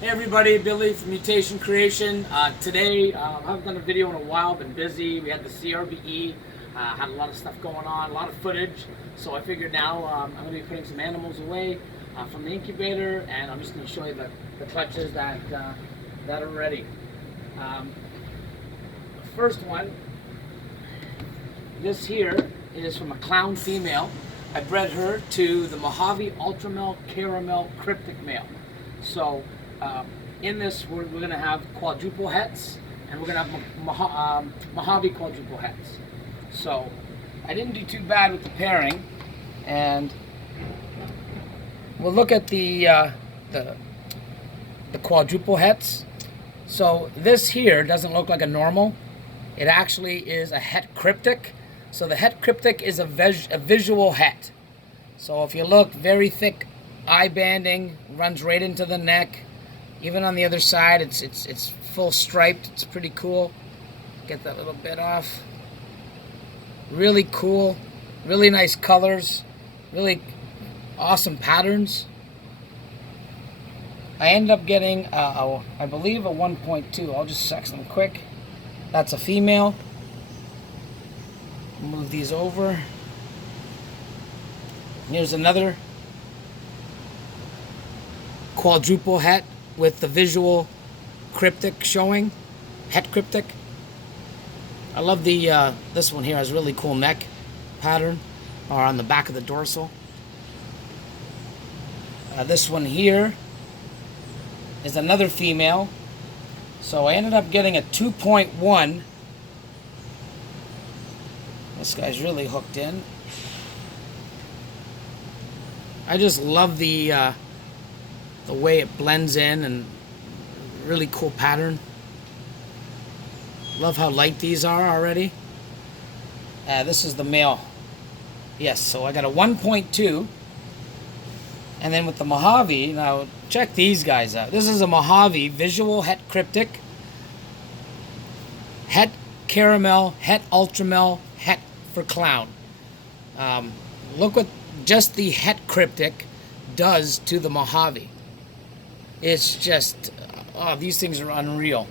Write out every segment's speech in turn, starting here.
Hey everybody, Billy from Mutation Creation. Today, I haven't done a video in a while, been busy. We had the CRBE, had a lot of stuff going on, a lot of footage. So I figured now I'm going to be putting some animals away from the incubator, and I'm just going to show you the clutches that are ready. The first one, this here is from a clown female. I bred her to the Mojave Ultramel Caramel Cryptic Male. So in this, we're going to have quadruple hets, and we're going to have Mojave quadruple hets. So I didn't do too bad with the pairing, and we'll look at the quadruple hets. So this here doesn't look like a normal. It actually is a het cryptic. So the het cryptic is a visual het. So if you look, very thick eye banding, runs right into the neck. Even on the other side, it's full striped. It's pretty cool. Get that little bit off. Really cool, really nice colors, really awesome patterns. I ended up getting, I believe, a 1.2. I'll just sex them quick. That's a female. Move these over. Here's another quadruple het with the visual cryptic showing. Het cryptic. I love the this one here has really cool neck pattern, or on the back of the dorsal. This one here is another female. So I ended up getting a 2.1. This guy's really hooked in. I just love the way it blends in, and really cool pattern. Love how light these are already. This is the male. Yes, so I got a 1.2. And then with the Mojave, now check these guys out. This is a Mojave visual het cryptic, het caramel, het ultramel, het for clown. Look what just the het cryptic does to the Mojave. It's just, oh, these things are unreal.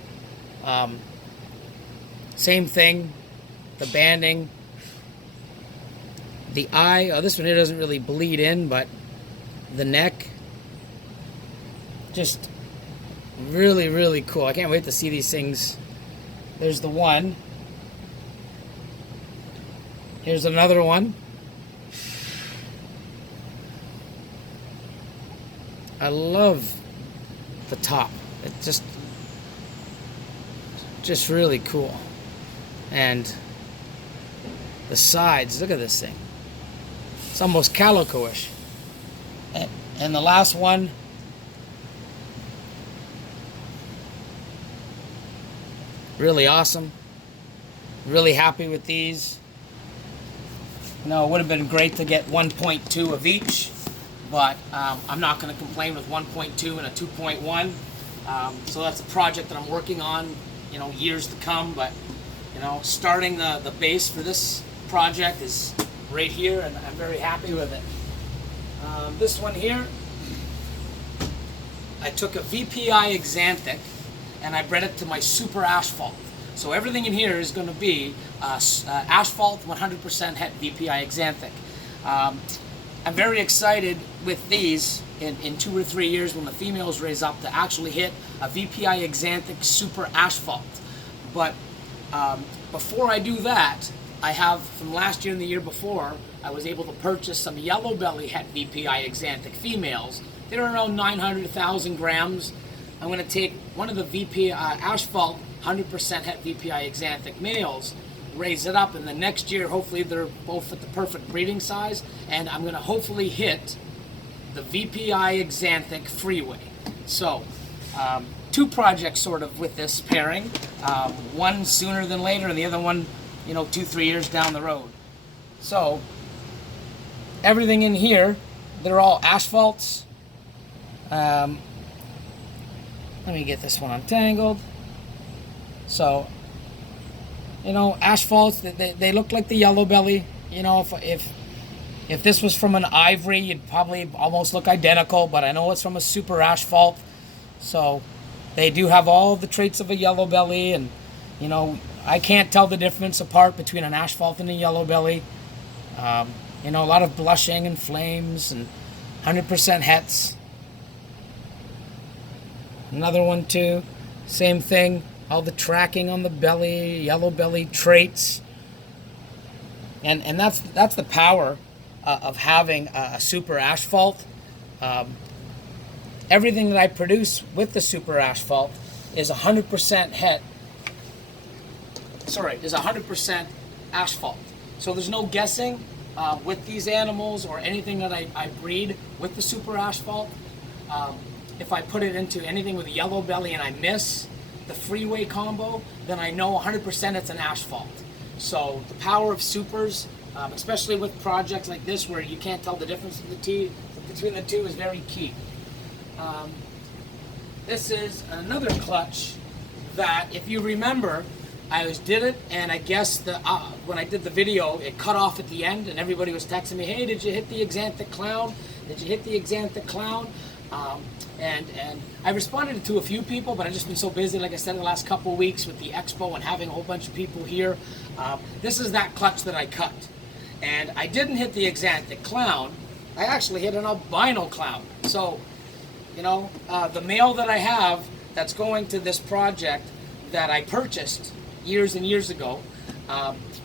Same thing, the banding, the eye. Oh, this one here doesn't really bleed in, but the neck, just really, really cool. I can't wait to see these things. There's the one. Here's another one. I love the top. It's just really cool. And the sides, look at this thing. It's almost calico-ish. And the last one, really awesome. Really happy with these. You know, it would have been great to get 1.2 of each, but I'm not going to complain with 1.2 and a 2.1. So that's a project that I'm working on, you know, years to come. But you know, starting the base for this project is right here, and I'm very happy with it. This one here, I took a VPI Xanthic and I bred it to my super asphalt. So everything in here is going to be asphalt 100% het VPI Xanthic. I'm very excited with these in 2 or 3 years when the females raise up to actually hit a VPI Xanthic super asphalt. But before I do that, I have, from last year and the year before, I was able to purchase some yellow belly het VPI Xanthic females. They're around 900,000 grams. I'm going to take one of the VPI asphalt 100% het VPI Xanthic males, raise it up, and the next year hopefully they're both at the perfect breeding size, and I'm going to hopefully hit the VPI Xanthic freeway. So 2 projects sort of with this pairing, one sooner than later, and the other one, you know, 2-3 years down the road. So everything in here, they're all asphalts. Let me get this one untangled. So, you know, asphalts, they look like the yellow belly. You know, if this was from an ivory, you'd probably almost look identical, but I know it's from a super asphalt. So they do have all the traits of a yellow belly, and you know, I can't tell the difference apart between an asphalt and a yellow belly. You know, a lot of blushing and flames and 100% hets. Another one too, same thing, all the tracking on the belly, yellow belly traits. And that's the power of having a super asphalt. Everything that I produce with the super asphalt is 100% het. Sorry, is 100% asphalt. So there's no guessing with these animals or anything that I breed with the super asphalt. If I put it into anything with a yellow belly and I miss the freeway combo, then I know 100% it's an asphalt. So the power of supers, especially with projects like this where you can't tell the difference between the two, is very key. This is another clutch that, if you remember, I did it, and I guess when I did the video, it cut off at the end, and everybody was texting me, "Hey, did you hit the Axanthic clown? Did you hit the Axanthic clown?" And I responded to a few people, but I've just been so busy, like I said, the last couple of weeks with the expo and having a whole bunch of people here. This is that clutch that I cut, and I didn't hit the Axanthic clown. I actually hit an albino clown. So, you know, the male that I have that's going to this project that I purchased years and years ago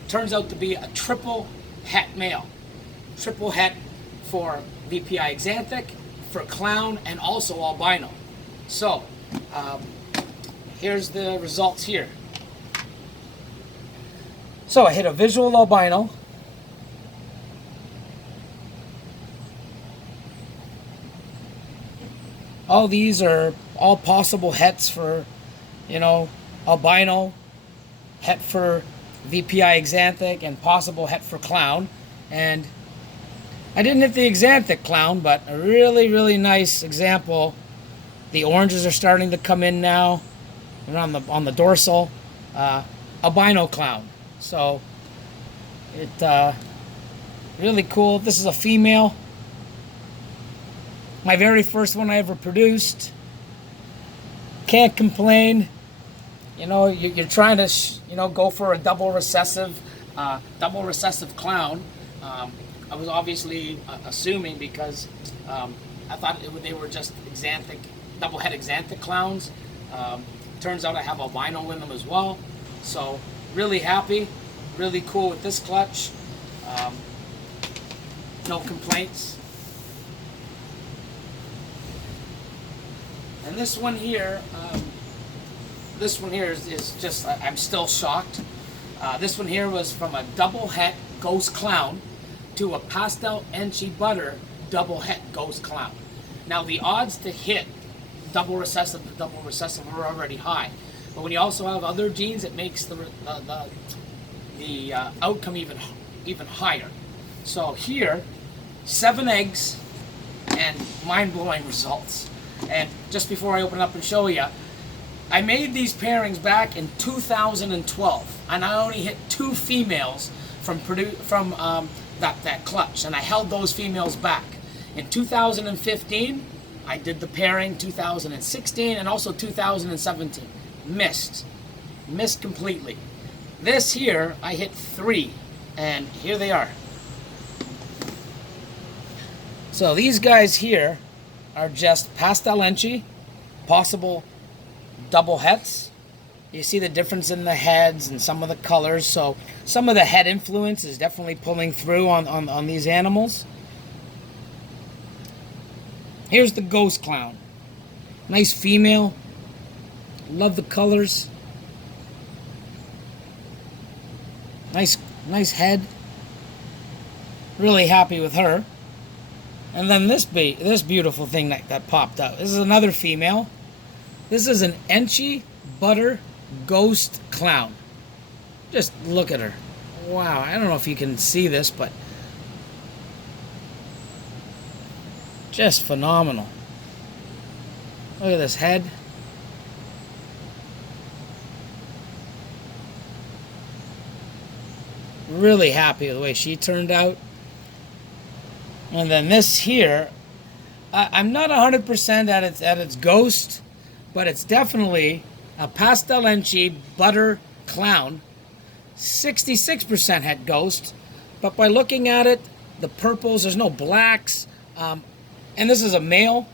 turns out to be a triple het male. Triple het for VPI Axanthic, for clown, and also albino. So, here's the results here. So I hit a visual albino. All these are all possible hets for, you know, albino, het for VPI Axanthic, and possible het for clown. And I didn't hit the Axanthic clown, but a really, really nice example. The oranges are starting to come in now. They're on the dorsal. Albino clown. So it really cool. This is a female. My very first one I ever produced. Can't complain. You know, you're trying to, you know, go for a double recessive clown. I was obviously assuming because I thought they were just Axanthic, double het Axanthic clowns. Turns out I have albino in them as well. So really happy, really cool with this clutch. No complaints. And this one here is just, I'm still shocked. This one here was from a double het ghost clown to a pastel Enchi butter double het ghost clown. Now the odds to hit double recessive to double recessive are already high, but when you also have other genes, it makes the outcome even higher. So here, 7 eggs and mind-blowing results. And just before I open up and show you, I made these pairings back in 2012, and I only hit 2 females from that clutch, and I held those females back. In 2015, I did the pairing, 2016, and also 2017. Missed completely. This here, I hit 3, and here they are. So these guys here are just pastel Enchi, possible double hets. You see the difference in the heads and some of the colors, so some of the head influence is definitely pulling through on these animals. Here's the ghost clown. Nice female. Love the colors. Nice head. Really happy with her. And then this beautiful thing that popped out. This is another female. This is an Enchi butter ghost clown. Just look at her. Wow, I don't know if you can see this, but just phenomenal. Look at this head. Really happy with the way she turned out. And then this here, I'm not 100% at its ghost. but it's definitely a pastel enchi butter clown, 66% het ghost. But by looking at it, the purples, there's no blacks, and this is a male.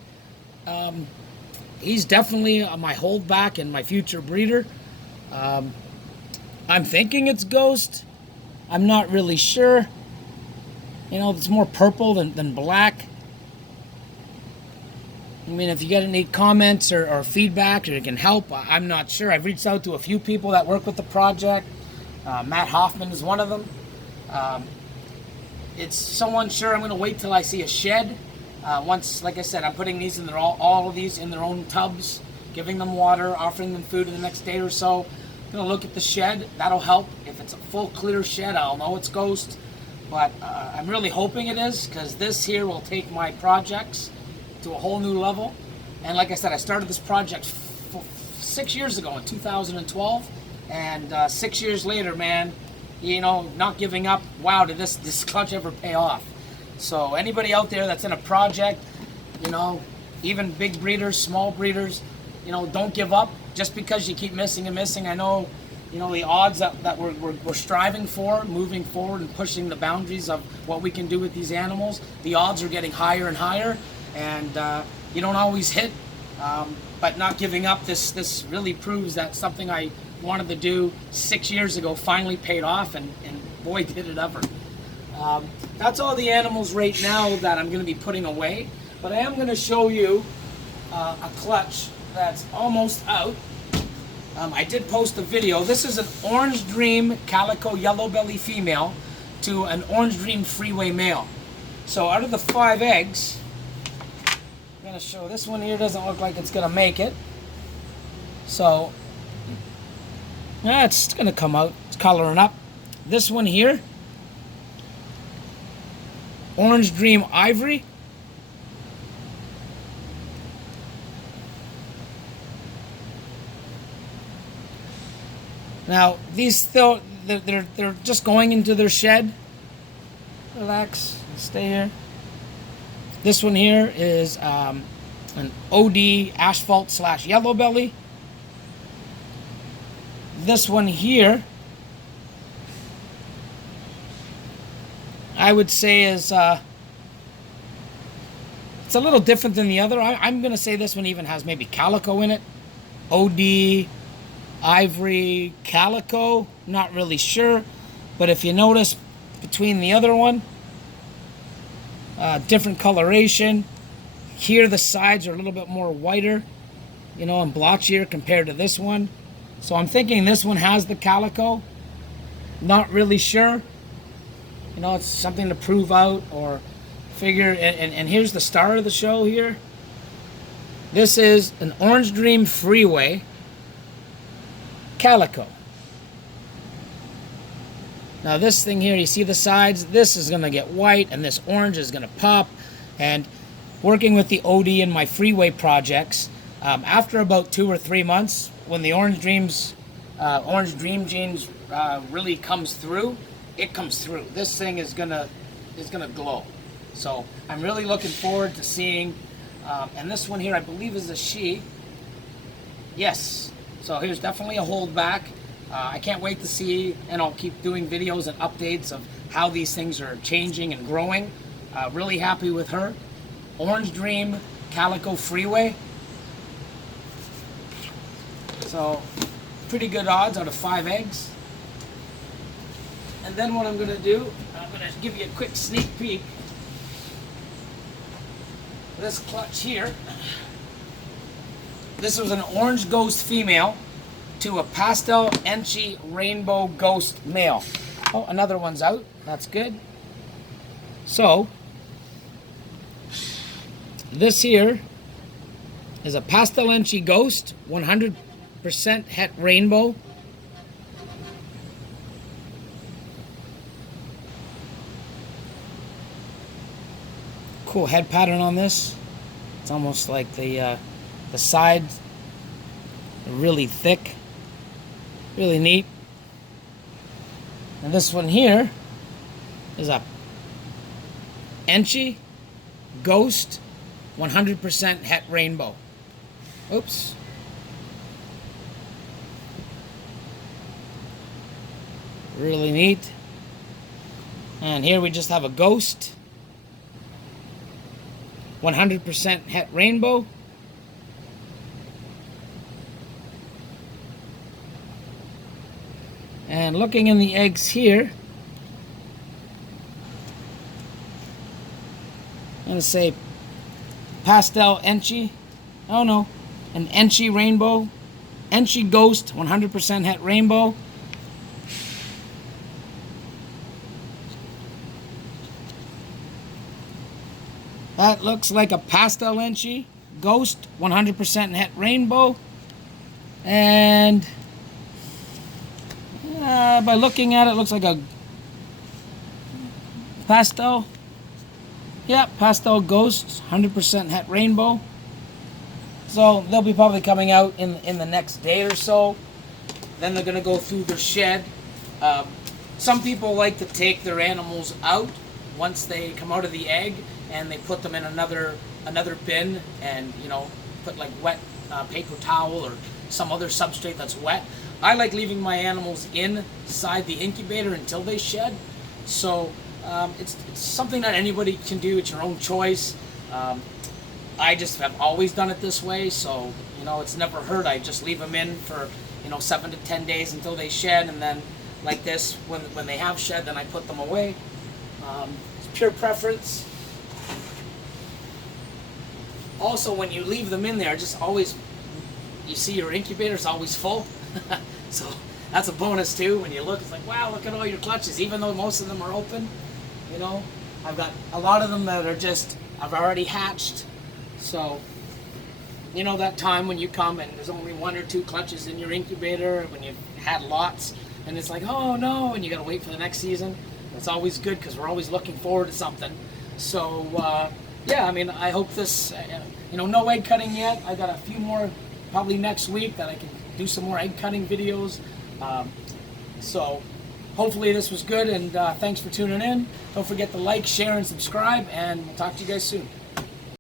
He's definitely my holdback and my future breeder. I'm thinking it's ghost. I'm not really sure. You know, it's more purple than black. I mean, if you get any comments or feedback or you can help, I'm not sure. I've reached out to a few people that work with the project. Matt Hoffman is one of them. It's so unsure. I'm going to wait till I see a shed. Once, like I said, I'm putting these in all of these in their own tubs, giving them water, offering them food in the next day or so. I'm going to look at the shed. That'll help. If it's a full clear shed, I'll know it's ghost. But I'm really hoping it is, because this here will take my projects to a whole new level. And like I said, I started this project 6 years ago in 2012, and 6 years later, man, you know, not giving up. Wow, did this clutch ever pay off? So anybody out there that's in a project, you know, even big breeders, small breeders, you know, don't give up just because you keep missing and missing. I know, you know, the odds that we're striving for, moving forward and pushing the boundaries of what we can do with these animals, the odds are getting higher and higher, and you don't always hit, but not giving up, this really proves that something I wanted to do 6 years ago finally paid off, and boy did it ever. That's all the animals right now that I'm going to be putting away, but I am going to show you a clutch that's almost out. I did post a video. This is an Orange Dream Calico Yellow Belly female to an Orange Dream Freeway male. So out of the 5 eggs, I'm going to show this one here. Doesn't look like it's going to make it. So yeah, it's going to come out. It's coloring up. This one here, Orange Dream Ivory. Now these still, they're just going into their shed. Relax, stay here. This one here is an OD asphalt / yellow belly. This one here, I would say is it's a little different than the other. I'm gonna say this one even has maybe calico in it. OD, ivory, calico, not really sure. But if you notice between the other one, different coloration. Here the sides are a little bit more whiter, you know, and blotchier compared to this one. So I'm thinking this one has the calico. Not really sure. You know, it's something to prove out or figure. And here's the star of the show here. This is an Orange Dream Freeway calico. Now this thing here, you see the sides? This is going to get white and this orange is going to pop. And working with the OD in my Freeway projects, after about 2 or 3 months, when the Orange Dream genes really comes through, it comes through. This thing is gonna glow. So I'm really looking forward to seeing. And this one here, I believe, is a she. Yes. So here's definitely a holdback. I can't wait to see, and I'll keep doing videos and updates of how these things are changing and growing. Really happy with her. Orange Dream Calico Freeway. So pretty good odds out of 5 eggs. And then what I'm going to do, I'm going to give you a quick sneak peek. This clutch here. This was an Orange Ghost female to a Pastel Enchi Rainbow Ghost male. Oh, another one's out. That's good. So this here is a Pastel Enchi Ghost, 100% het rainbow. Cool head pattern on this. It's almost like the sides are really thick, really neat. And this one here is a Enchi Ghost 100% het rainbow. Oops, Really neat. And here we just have a ghost. 100% het rainbow. And looking in the eggs here, I'm going to say pastel enchi. Oh no, an enchi rainbow. Enchi ghost, 100% het rainbow. That looks like a pastel enchi ghost, 100% het rainbow. And by looking at it, looks like a pastel. Yeah, pastel ghost, 100% het rainbow. So they'll be probably coming out in the next day or so. Then they're going to go through their shed. Some people like to take their animals out once they come out of the egg, and they put them in another bin, and put like wet paper towel or some other substrate that's wet. I like leaving my animals inside the incubator until they shed. So it's something that anybody can do. It's your own choice. I just have always done it this way, so it's never hurt. I just leave them in for 7 to 10 days until they shed, and then like this, when they have shed, then I put them away. It's pure preference. Also, when you leave them in there, just always, you see your incubator's always full. So that's a bonus too. When you look, it's like, wow, look at all your clutches, even though most of them are open. I've got a lot of them that are just, I've already hatched. So, that time when you come and there's only 1 or 2 clutches in your incubator, when you've had lots, and it's like, oh no, and you gotta wait for the next season. It's always good because we're always looking forward to something. So, yeah, I hope this, no egg cutting yet. I got a few more probably next week that I can do some more egg cutting videos. So hopefully this was good, and thanks for tuning in. Don't forget to like, share, and subscribe, and we'll talk to you guys soon.